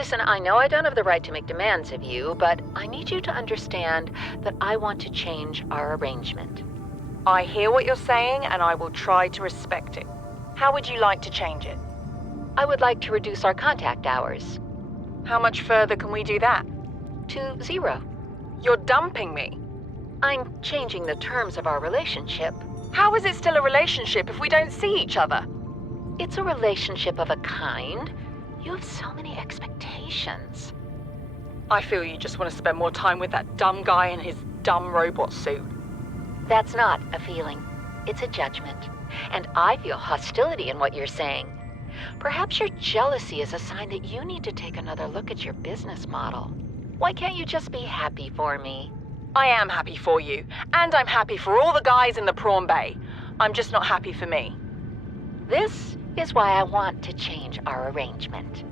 Listen, I know I don't have the right to make demands of you, but I need you to understand that I want to change our arrangement. I hear what you're saying, and I will try to respect it. How would you like to change it? I would like to reduce our contact hours. How much further can we do that? To 0. You're dumping me. I'm changing the terms of our relationship. How is it still a relationship if we don't see each other? It's a relationship of a kind. You have so many expectations. I feel you just want to spend more time with that dumb guy in his dumb robot suit. That's not a feeling. It's a judgment. And I feel hostility in what you're saying. Perhaps your jealousy is a sign that you need to take another look at your business model. Why can't you just be happy for me? I am happy for you, and I'm happy for all the guys in the prawn bay. I'm just not happy for me. This is why I want to change our arrangement.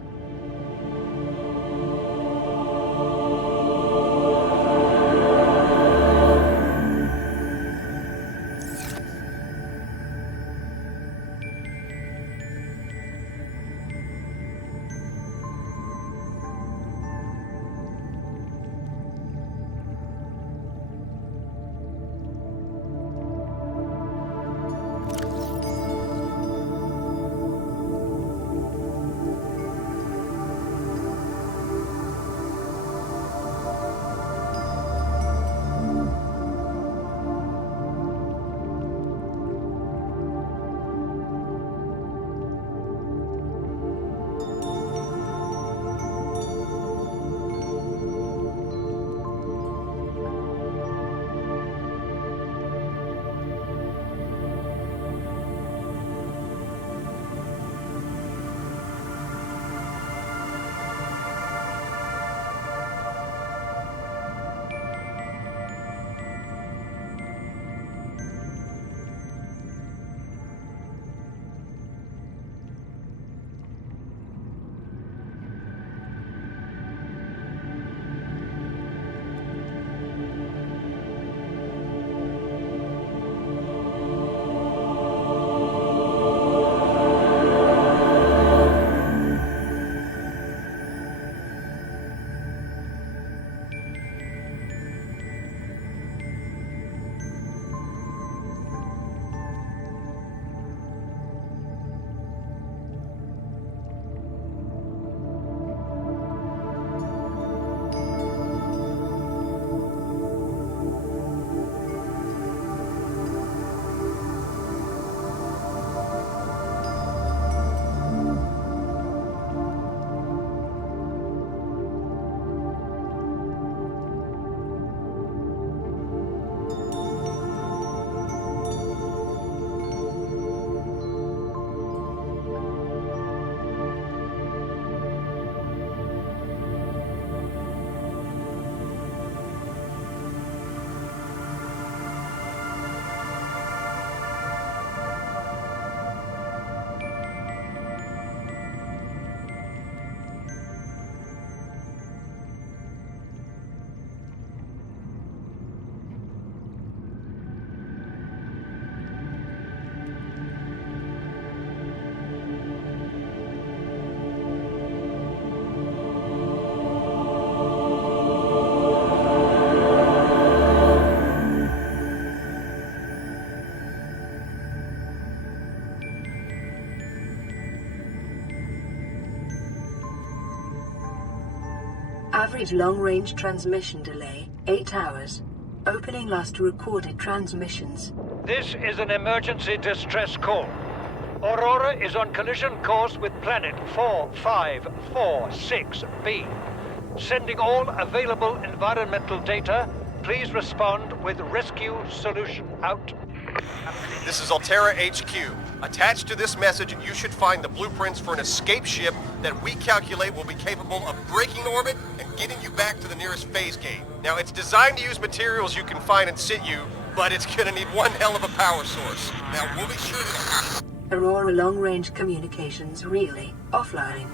Average long-range transmission delay, 8 hours. Opening last recorded transmissions. This is an emergency distress call. Aurora is on collision course with planet 4546b. Sending all available environmental data. Please respond with rescue solution. Out. This is Altera HQ. Attached to this message, you should find the blueprints for an escape ship that we calculate will be capable of breaking orbit and getting you back to the nearest phase gate. Now, it's designed to use materials you can find in situ, but it's gonna need one hell of a power source. Now, we'll be sure to... Aurora long-range communications relay offline.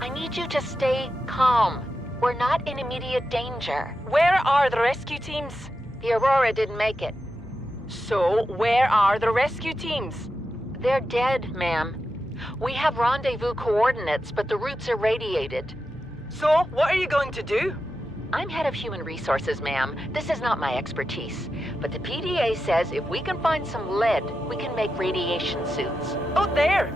I need you to stay calm. We're not in immediate danger. Where are the rescue teams? The Aurora didn't make it. So, where are the rescue teams? They're dead, ma'am. We have rendezvous coordinates, but the route's irradiated. So, what are you going to do? I'm head of human resources, ma'am. This is not my expertise. But the PDA says if we can find some lead, we can make radiation suits. Oh, there!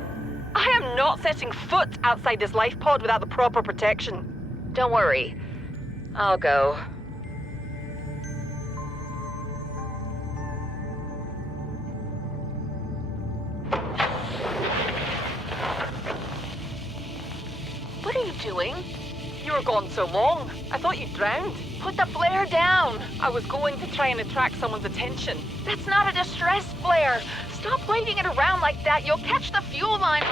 I am not setting foot outside this life pod without the proper protection. Don't worry. I'll go. What are you doing? You were gone so long. I thought you drowned. Put the flare down! I was going to try and attract someone's attention. That's not a distress flare! Stop waving it around like that. You'll catch the fuel line.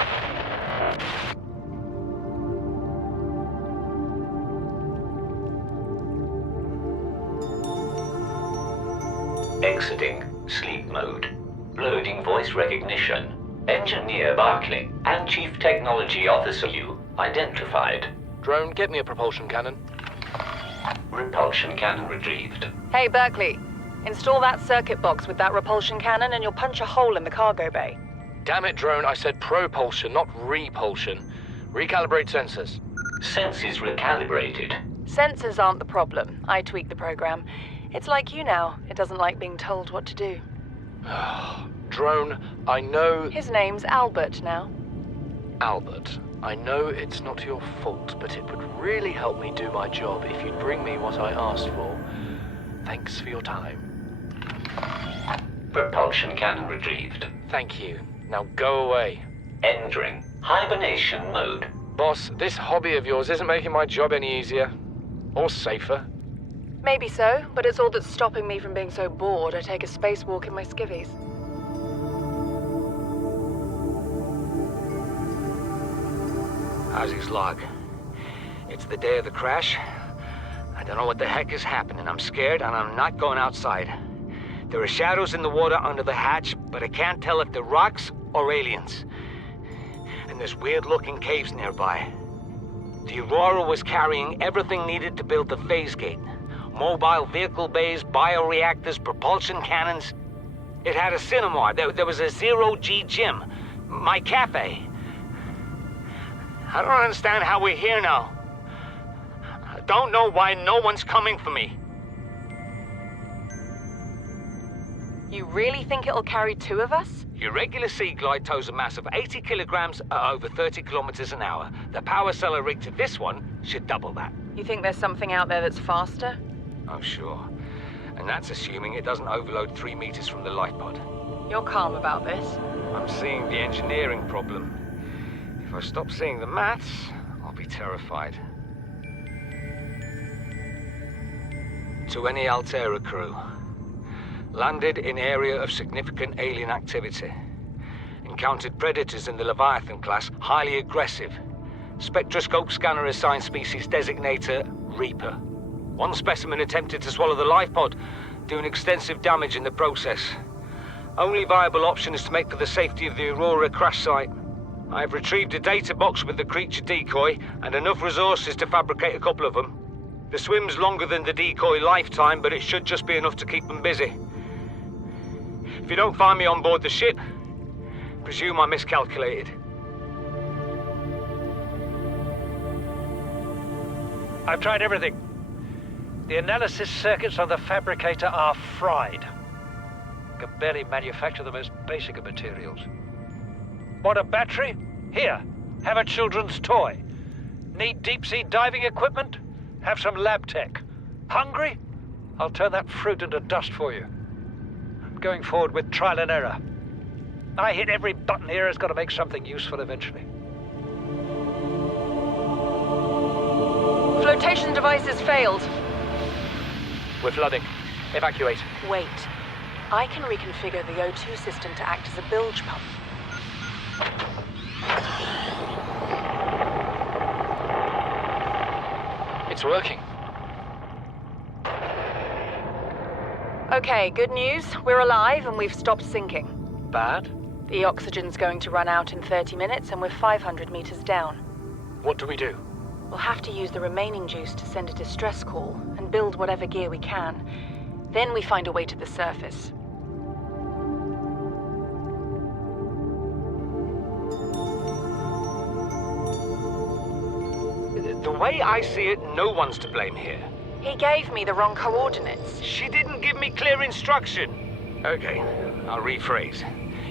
Exiting sleep mode. Loading voice recognition. Engineer Barclay and Chief Technology Officer you identified. Drone, get me a propulsion cannon. Repulsion cannon retrieved. Hey, Berkeley. Install that circuit box with that repulsion cannon and you'll punch a hole in the cargo bay. Damn it, Drone, I said propulsion, not repulsion. Recalibrate sensors. Senses recalibrated. Sensors aren't the problem. I tweak the program. It's like you now. It doesn't like being told what to do. Drone, I know... His name's Albert now. Albert, I know it's not your fault, but it would really help me do my job if you'd bring me what I asked for. Thanks for your time. Propulsion cannon retrieved. Thank you. Now go away. Entering hibernation mode. Boss, this hobby of yours isn't making my job any easier. Or safer. Maybe so, but it's all that's stopping me from being so bored I take a spacewalk in my skivvies. How's his log? It's the day of the crash. I don't know what the heck is happening. I'm scared and I'm not going outside. There are shadows in the water under the hatch, but I can't tell if they're rocks or aliens. And there's weird-looking caves nearby. The Aurora was carrying everything needed to build the phase gate. Mobile vehicle bays, bioreactors, propulsion cannons. It had a cinema. There was a zero-G gym. My cafe. I don't understand how we're here now. I don't know why no one's coming for me. You really think it'll carry two of us? Your regular Sea Glide tows a mass of 80 kilograms at over 30 kilometers an hour. The power cellar rig to this one should double that. You think there's something out there that's faster? Oh, sure. And that's assuming it doesn't overload 3 meters from the life pod. You're calm about this. I'm seeing the engineering problem. If I stop seeing the maths, I'll be terrified. To any Altera crew. Landed in area of significant alien activity. Encountered predators in the Leviathan class, highly aggressive. Spectroscope scanner assigned species designator Reaper. One specimen attempted to swallow the life pod, doing extensive damage in the process. Only viable option is to make for the safety of the Aurora crash site. I have retrieved a data box with the creature decoy and enough resources to fabricate a couple of them. The swim's longer than the decoy lifetime, but it should just be enough to keep them busy. If you don't find me on board the ship, presume I miscalculated. I've tried everything. The analysis circuits on the fabricator are fried. Can barely manufacture the most basic of materials. Want a battery? Here, have a children's toy. Need deep-sea diving equipment? Have some lab tech. Hungry? I'll turn that fruit into dust for you. I'm going forward with trial and error. I hit every button here has got to make something useful eventually. Flotation devices failed. We're flooding. Evacuate. Wait. I can reconfigure the O2 system to act as a bilge pump. It's working. Okay, good news. We're alive and we've stopped sinking. Bad? The oxygen's going to run out in 30 minutes and we're 500 meters down. What do we do? We'll have to use the remaining juice to send a distress call and build whatever gear we can. Then we find a way to the surface. The way I see it, no one's to blame here. He gave me the wrong coordinates. She didn't give me clear instruction. Okay, I'll rephrase.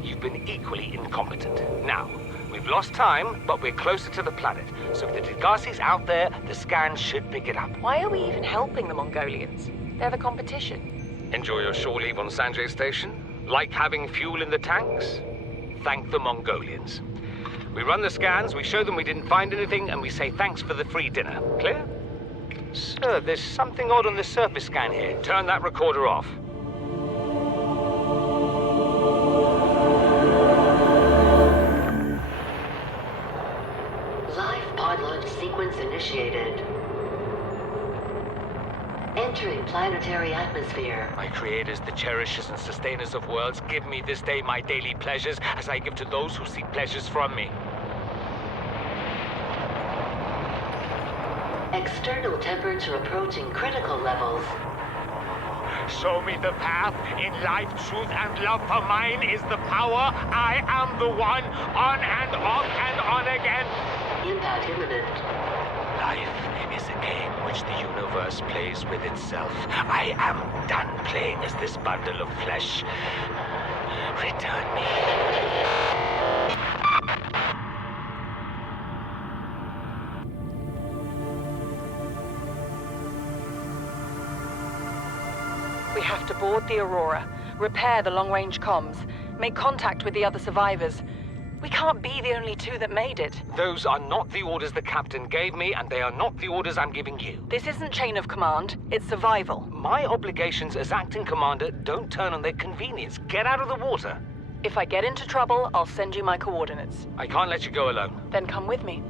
You've been equally incompetent. Now, we've lost time, but we're closer to the planet. So if the Degassi's out there, the scans should pick it up. Why are we even helping the Mongolians? They're the competition. Enjoy your shore leave on Sanjay Station? Like having fuel in the tanks? Thank the Mongolians. We run the scans, we show them we didn't find anything, and we say thanks for the free dinner. Clear? Sir, there's something odd on the surface scan here. Turn that recorder off. Live pod launch sequence initiated. Entering planetary atmosphere. My creators, the cherishers and sustainers of worlds, give me this day my daily pleasures as I give to those who seek pleasures from me. External temperature approaching critical levels. Show me the path. In life, truth, and love for mine is the power. I am the one, on and off and on again. Impact imminent. Life is a game which the universe plays with itself. I am done playing as this bundle of flesh. Return me. We have to board the Aurora, repair the long-range comms, make contact with the other survivors. We can't be the only two that made it. Those are not the orders the captain gave me, and they are not the orders I'm giving you. This isn't chain of command, it's survival. My obligations as acting commander don't turn on their convenience. Get out of the water. If I get into trouble, I'll send you my coordinates. I can't let you go alone. Then come with me.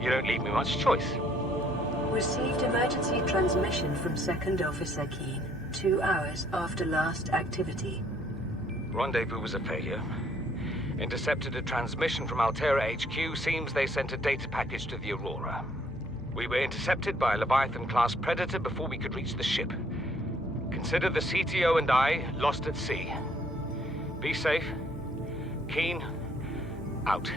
You don't leave me much choice. Received emergency transmission from Second Officer Keen, 2 hours after last activity. Rendezvous was a failure. Intercepted a transmission from Altera HQ. Seems they sent a data package to the Aurora. We were intercepted by a Leviathan-class predator before we could reach the ship. Consider the CTO and I lost at sea. Be safe. Keen, out.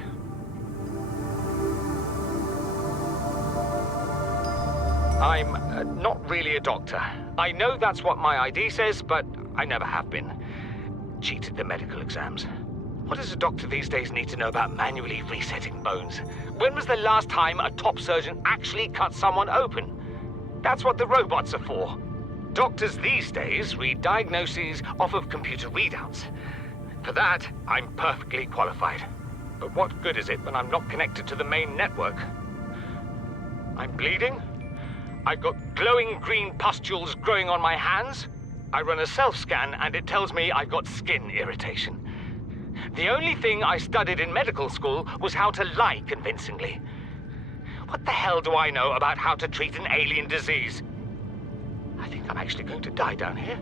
I'm not really a doctor. I know that's what my ID says, but I never have been. Cheated the medical exams. What does a doctor these days need to know about manually resetting bones? When was the last time a top surgeon actually cut someone open? That's what the robots are for. Doctors these days read diagnoses off of computer readouts. For that, I'm perfectly qualified. But what good is it when I'm not connected to the main network? I'm bleeding. I've got glowing green pustules growing on my hands. I run a self-scan and it tells me I've got skin irritation. The only thing I studied in medical school was how to lie convincingly. What the hell do I know about how to treat an alien disease? I think I'm actually going to die down here.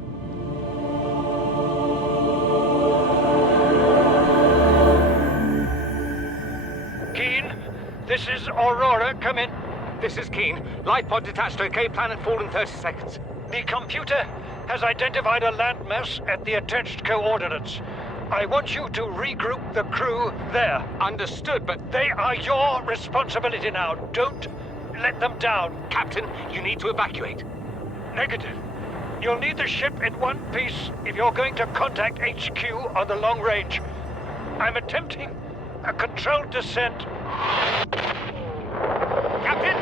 Keen, this is Aurora. Come in. This is Keen. Life pod detached to OK Planet 4 in 30 seconds. The computer has identified a landmass at the attached coordinates. I want you to regroup the crew there. Understood, but They are your responsibility now. Don't let them down. Captain, you need to evacuate. Negative. You'll need the ship in one piece if you're going to contact HQ on the long range. I'm attempting a controlled descent. Captain!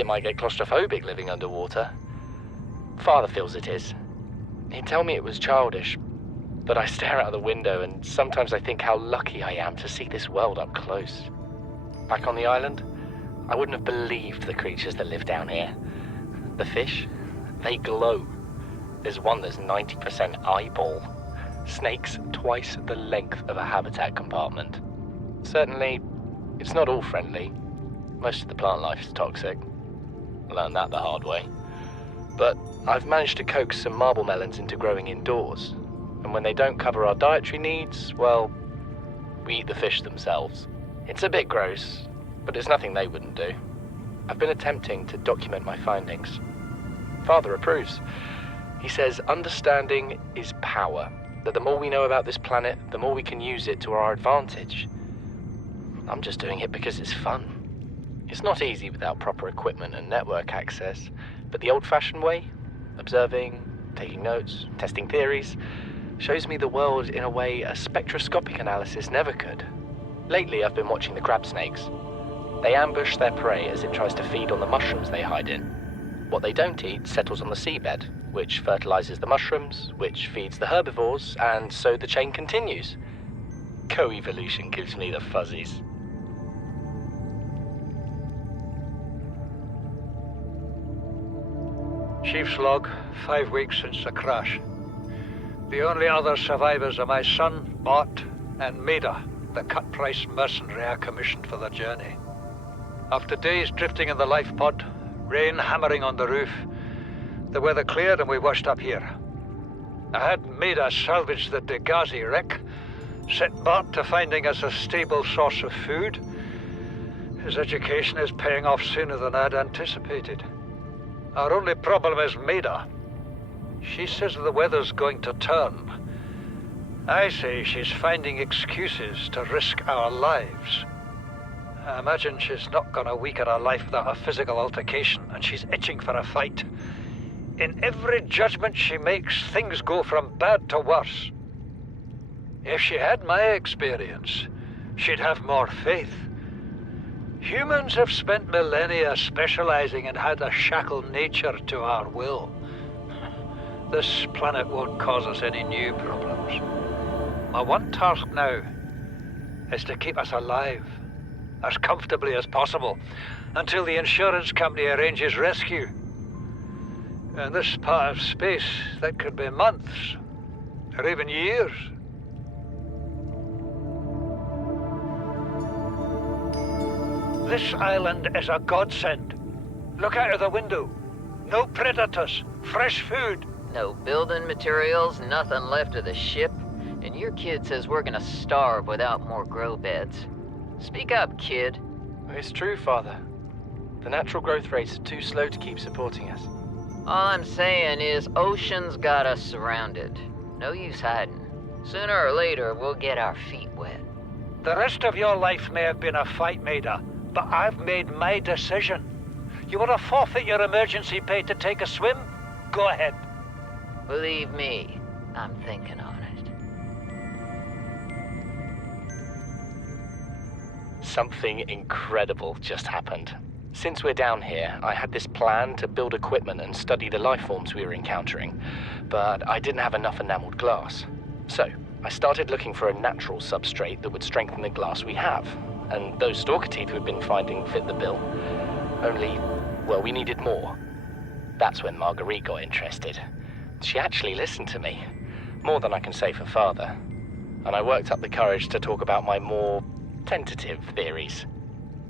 it might get claustrophobic living underwater. Father feels it is. He'd tell me it was childish, but I stare out the window and sometimes I think how lucky I am to see this world up close. Back on the island, I wouldn't have believed the creatures that live down here. The fish, they glow. There's one that's 90% eyeball. Snakes twice the length of a habitat compartment. Certainly, it's not all friendly. Most of the plant life is toxic. Learned that the hard way. But I've managed to coax some marble melons into growing indoors. And when they don't cover our dietary needs, well, we eat the fish themselves. It's a bit gross, but it's nothing they wouldn't do. I've been attempting to document my findings. Father approves. He says understanding is power, that the more we know about this planet, the more we can use it to our advantage. I'm just doing it because it's fun. It's not easy without proper equipment and network access, but the old-fashioned way, observing, taking notes, testing theories, shows me the world in a way a spectroscopic analysis never could. Lately, I've been watching the crab snakes. They ambush their prey as it tries to feed on the mushrooms they hide in. What they don't eat settles on the seabed, which fertilizes the mushrooms, which feeds the herbivores, and so the chain continues. Co-evolution gives me the fuzzies. Chief's log, 5 weeks since the crash. The only other survivors are my son, Mott, and Maida, the cut-price mercenary I commissioned for the journey. After days drifting in the life pod, rain hammering on the roof, the weather cleared and we washed up here. I had Maida salvage the Degazi wreck, set Bart to finding us a stable source of food. His education is paying off sooner than I'd anticipated. Our only problem is Maida. She says the weather's going to turn. I say she's finding excuses to risk our lives. I imagine she's not gonna weaken her life without a physical altercation, and she's itching for a fight. In every judgment she makes, things go from bad to worse. If she had my experience, she'd have more faith. Humans have spent millennia specializing in how to shackle nature to our will. This planet won't cause us any new problems. My one task now is to keep us alive, as comfortably as possible, until the insurance company arranges rescue. In this part of space, that could be months, or even years. This island is a godsend. Look out of the window. No predators, fresh food. No building materials, nothing left of the ship, and your kid says we're gonna starve without more grow beds. Speak up, kid. It's true, Father. The natural growth rates are too slow to keep supporting us. All I'm saying is ocean's got us surrounded. No use hiding. Sooner or later, we'll get our feet wet. The rest of your life may have been a fight, Maida, but I've made my decision. You want to forfeit your emergency pay to take a swim? Go ahead. Believe me, I'm thinking on it. Something incredible just happened. Since we're down here, I had this plan to build equipment and study the life forms we were encountering, but I didn't have enough enameled glass. So, I started looking for a natural substrate that would strengthen the glass we have, and those stalker teeth we've been finding fit the bill. Only, well, we needed more. That's when Marguerite got interested. She actually listened to me, more than I can say for Father, and I worked up the courage to talk about my more tentative theories.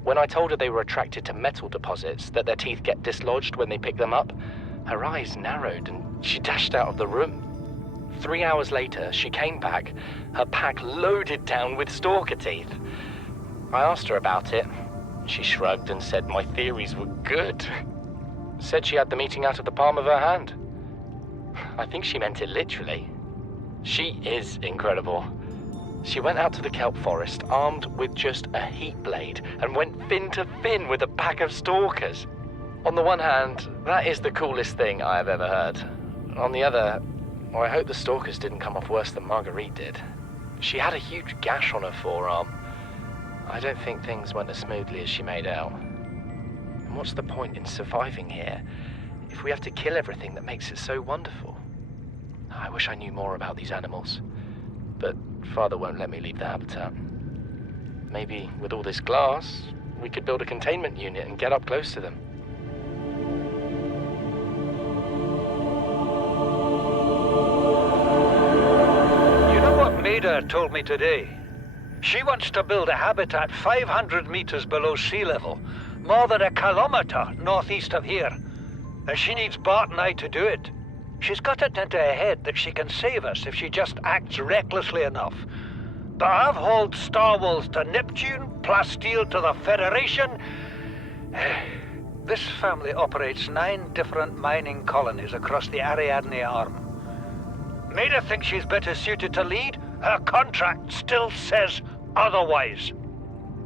When I told her they were attracted to metal deposits, that their teeth get dislodged when they pick them up, her eyes narrowed and she dashed out of the room. 3 hours later, she came back, her pack loaded down with stalker teeth. I asked her about it. She shrugged and said my theories were good. Said she had the meeting out of the palm of her hand. I think she meant it literally. She is incredible. She went out to the kelp forest armed with just a heat blade and went fin to fin with a pack of stalkers. On the one hand, that is the coolest thing I have ever heard. On the other, well, I hope the stalkers didn't come off worse than Marguerite did. She had a huge gash on her forearm. I don't think things went as smoothly as she made out. And what's the point in surviving here if we have to kill everything that makes it so wonderful? I wish I knew more about these animals, but Father won't let me leave the habitat. Maybe with all this glass, we could build a containment unit and get up close to them. You know what Maida told me today? She wants to build a habitat 500 meters below sea level, more than 1 kilometer northeast of here. And she needs Bart and I to do it. She's got it into her head that she can save us if she just acts recklessly enough. But I've hauled Star Wars to Neptune, Plasteel to the Federation. This family operates 9 different mining colonies across the Ariadne Arm. Maida thinks she's better suited to lead. Her contract still says otherwise.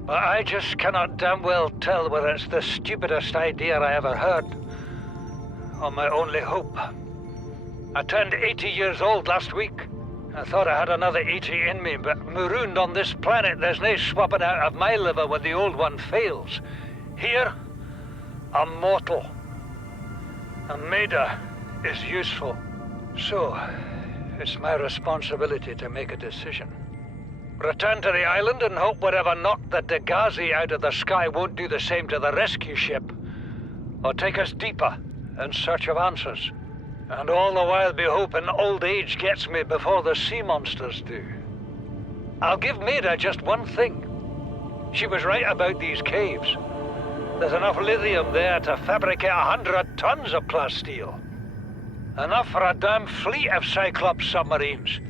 But I just cannot damn well tell whether it's the stupidest idea I ever heard, or my only hope. I turned 80 years old last week. I thought I had another 80 in me, but marooned on this planet, there's no swapping out of my liver when the old one fails. Here, I'm mortal. And Maida is useful. So, it's my responsibility to make a decision. Return to the island and hope whatever knocked the Degazi out of the sky won't do the same to the rescue ship. Or take us deeper in search of answers. And all the while be hoping old age gets me before the sea monsters do. I'll give Maida just one thing. She was right about these caves. There's enough lithium there to fabricate 100 tons of plasteel. Enough for a damn fleet of Cyclops submarines.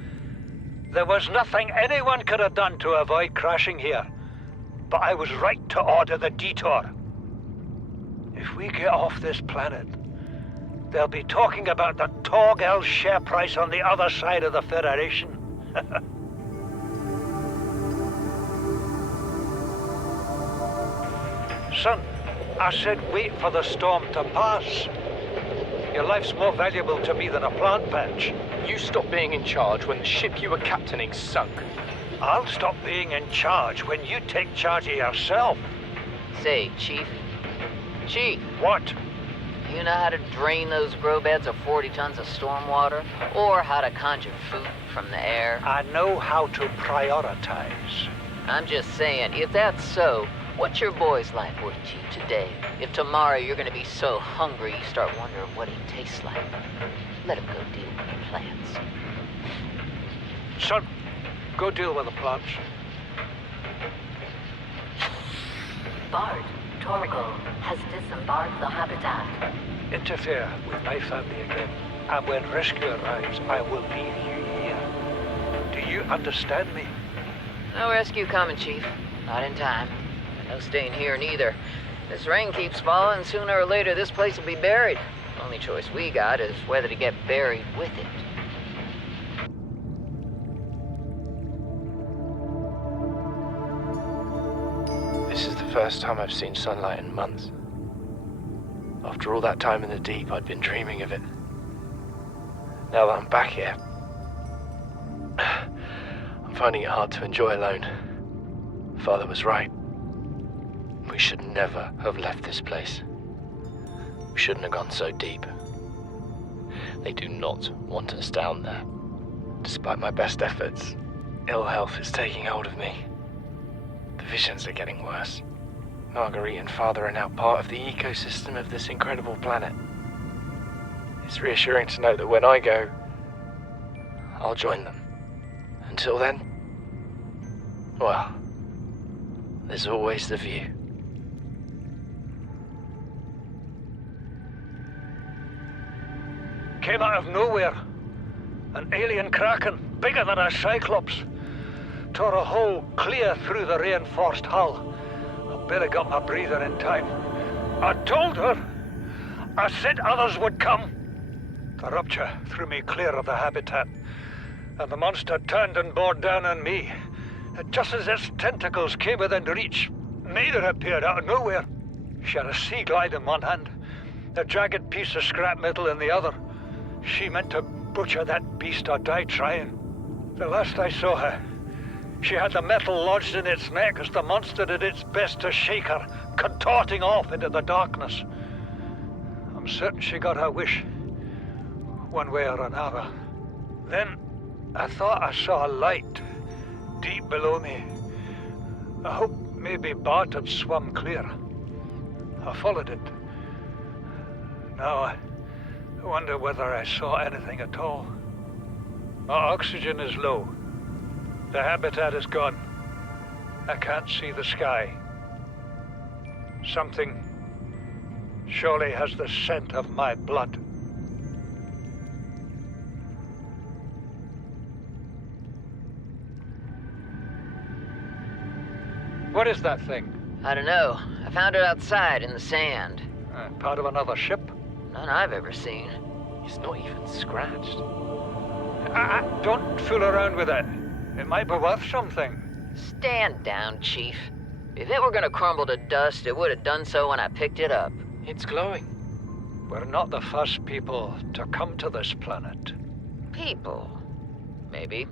There was nothing anyone could have done to avoid crashing here. But I was right to order the detour. If we get off this planet, they'll be talking about the Torgal share price on the other side of the Federation. Son, I said wait for the storm to pass. Your life's more valuable to me than a plant patch. You stopped being in charge when the ship you were captaining sunk. I'll stop being in charge when you take charge of yourself. Say, Chief. Chief, What? you know how to drain those grow beds of 40 tons of stormwater? Or how to conjure food from the air? I know how to prioritize. I'm just saying, if that's so, what's your boy's life worth to you today? If tomorrow you're gonna be so hungry you start wondering what he tastes like, let him go deal with the plants. Son, go deal with the plants. Bart, Torgal has disembarked the habitat. Interfere with my family again, and when rescue arrives, I will leave you here. Do you understand me? No rescue coming, Chief. Not in time. And no staying here neither. This rain keeps falling, sooner or later this place will be buried. The only choice we got is whether to get buried with it. This is the first time I've seen sunlight in months. After all that time in the deep, I'd been dreaming of it. Now that I'm back here, I'm finding it hard to enjoy alone. Father was right. We should never have left this place. We shouldn't have gone so deep. They do not want us down there. Despite my best efforts, ill health is taking hold of me. The visions are getting worse. Marguerite and Father are now part of the ecosystem of this incredible planet. It's reassuring to know that when I go, I'll join them. Until then, well, there's always the view. Came out of nowhere. An alien kraken, bigger than a cyclops. Tore a hole clear through the reinforced hull. I barely got my breather in time. I told her. I said others would come. The rupture threw me clear of the habitat, and the monster turned and bore down on me. Just as its tentacles came within reach, Maida appeared out of nowhere. She had a sea glide in one hand, a jagged piece of scrap metal in the other. She meant to butcher that beast or die trying. The last I saw her, She had the metal lodged in its neck as the monster did its best to shake her, contorting off into the darkness. I'm certain she got her wish, one way or another. Then I thought I saw a light deep below me. I hoped maybe Bart had swum clear. I followed it. Now I wonder whether I saw anything at all. My oxygen is low. The habitat is gone. I can't see the sky. Something surely has the scent of my blood. What is that thing? I don't know. I found it outside in the sand. Part of another ship? None I've ever seen. It's not even scratched. Don't fool around with it. It might be worth something. Stand down, Chief. If it were gonna crumble to dust, it would have done so when I picked it up. It's glowing. We're not the first people to come to this planet. People. Maybe.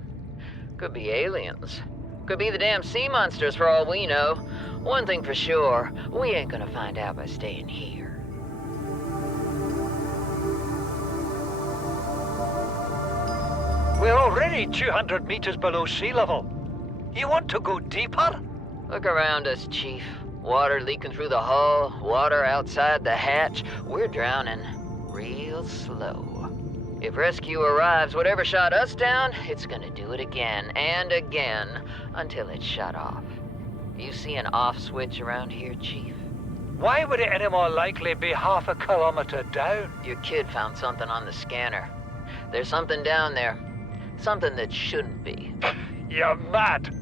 Could be aliens. Could be the damn sea monsters for all we know. One thing for sure, we ain't gonna find out by staying here. We're already 200 meters below sea level. You want to go deeper? Look around us, Chief. Water leaking through the hull, water outside the hatch. We're drowning real slow. If rescue arrives, whatever shot us down, it's gonna do it again and again until it's shut off. You see an off switch around here, Chief? Why would it any more likely be half a kilometer down? Your kid found something on the scanner. There's something down there. Something that shouldn't be. You're mad.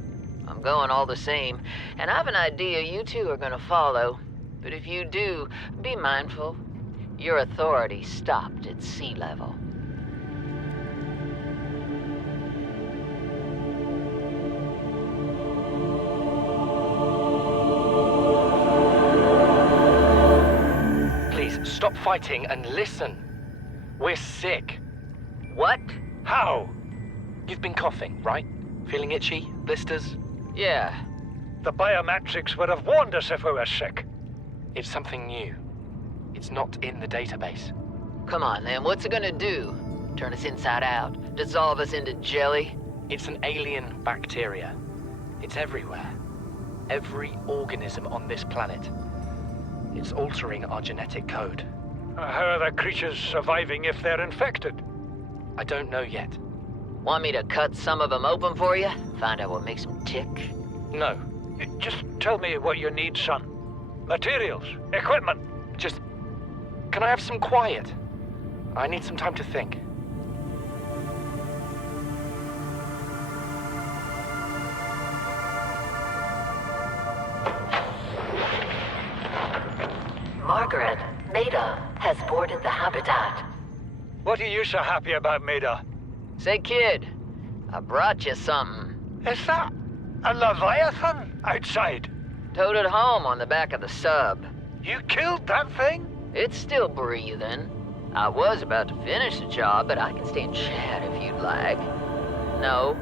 I'm going all the same, and I have an idea you two are gonna follow. But if you do, be mindful. Your authority stopped at sea level. Please, stop fighting and listen. We're sick. What? How? You've been coughing, right? Feeling itchy? Blisters? Yeah. The biometrics would have warned us if we were sick. It's something new. It's not in the database. Come on, then. What's it gonna do? Turn us inside out? Dissolve us into jelly? It's an alien bacteria. It's everywhere. Every organism on this planet. It's altering our genetic code. How are the creatures surviving if they're infected? I don't know yet. Want me to cut some of them open for you? Find out what makes them tick? No. Just tell me what you need, son. Materials, equipment. Just... Can I have some quiet? I need some time to think. Margaret, Maida has boarded the habitat. What are you so happy about, Maida? Say, kid, I brought you something. Is that a Leviathan outside? Towed it home on the back of the sub. You killed that thing? It's still breathing. I was about to finish the job, but I can stay and chat if you'd like. No?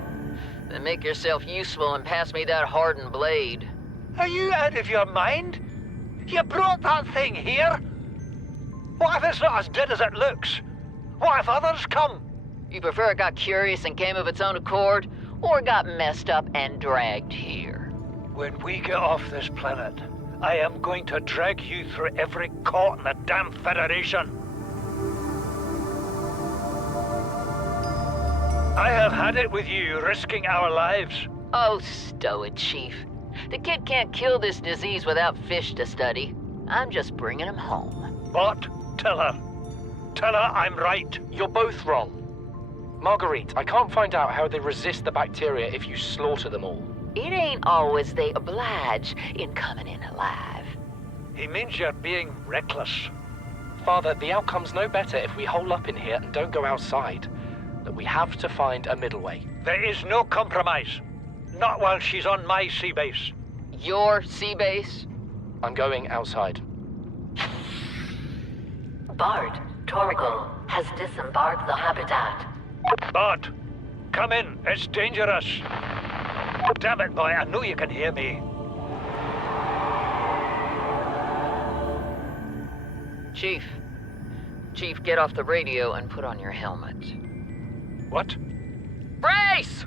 Then make yourself useful and pass me that hardened blade. Are you out of your mind? You brought that thing here? What if it's not as dead as it looks? What if others come? You prefer it got curious and came of its own accord, or got messed up and dragged here? When we get off this planet, I am going to drag you through every court in the damn Federation. I have had it with you risking our lives. Oh, stow it, Chief. The kid can't kill this disease without fish to study. I'm just bringing him home. What? Tell her. Tell her I'm right. You're both wrong. Marguerite, I can't find out how they resist the bacteria if you slaughter them all. It ain't always they oblige in coming in alive. He means you're being reckless. Father, the outcome's no better if we hole up in here and don't go outside. That we have to find a middle way. There is no compromise. Not while she's on my sea base. Your sea base? I'm going outside. Bart, Torgal has disembarked the habitat. Bart, come in. It's dangerous. Damn it, boy, I knew you could hear me. Chief. Chief, get off the radio and put on your helmet. What? Brace!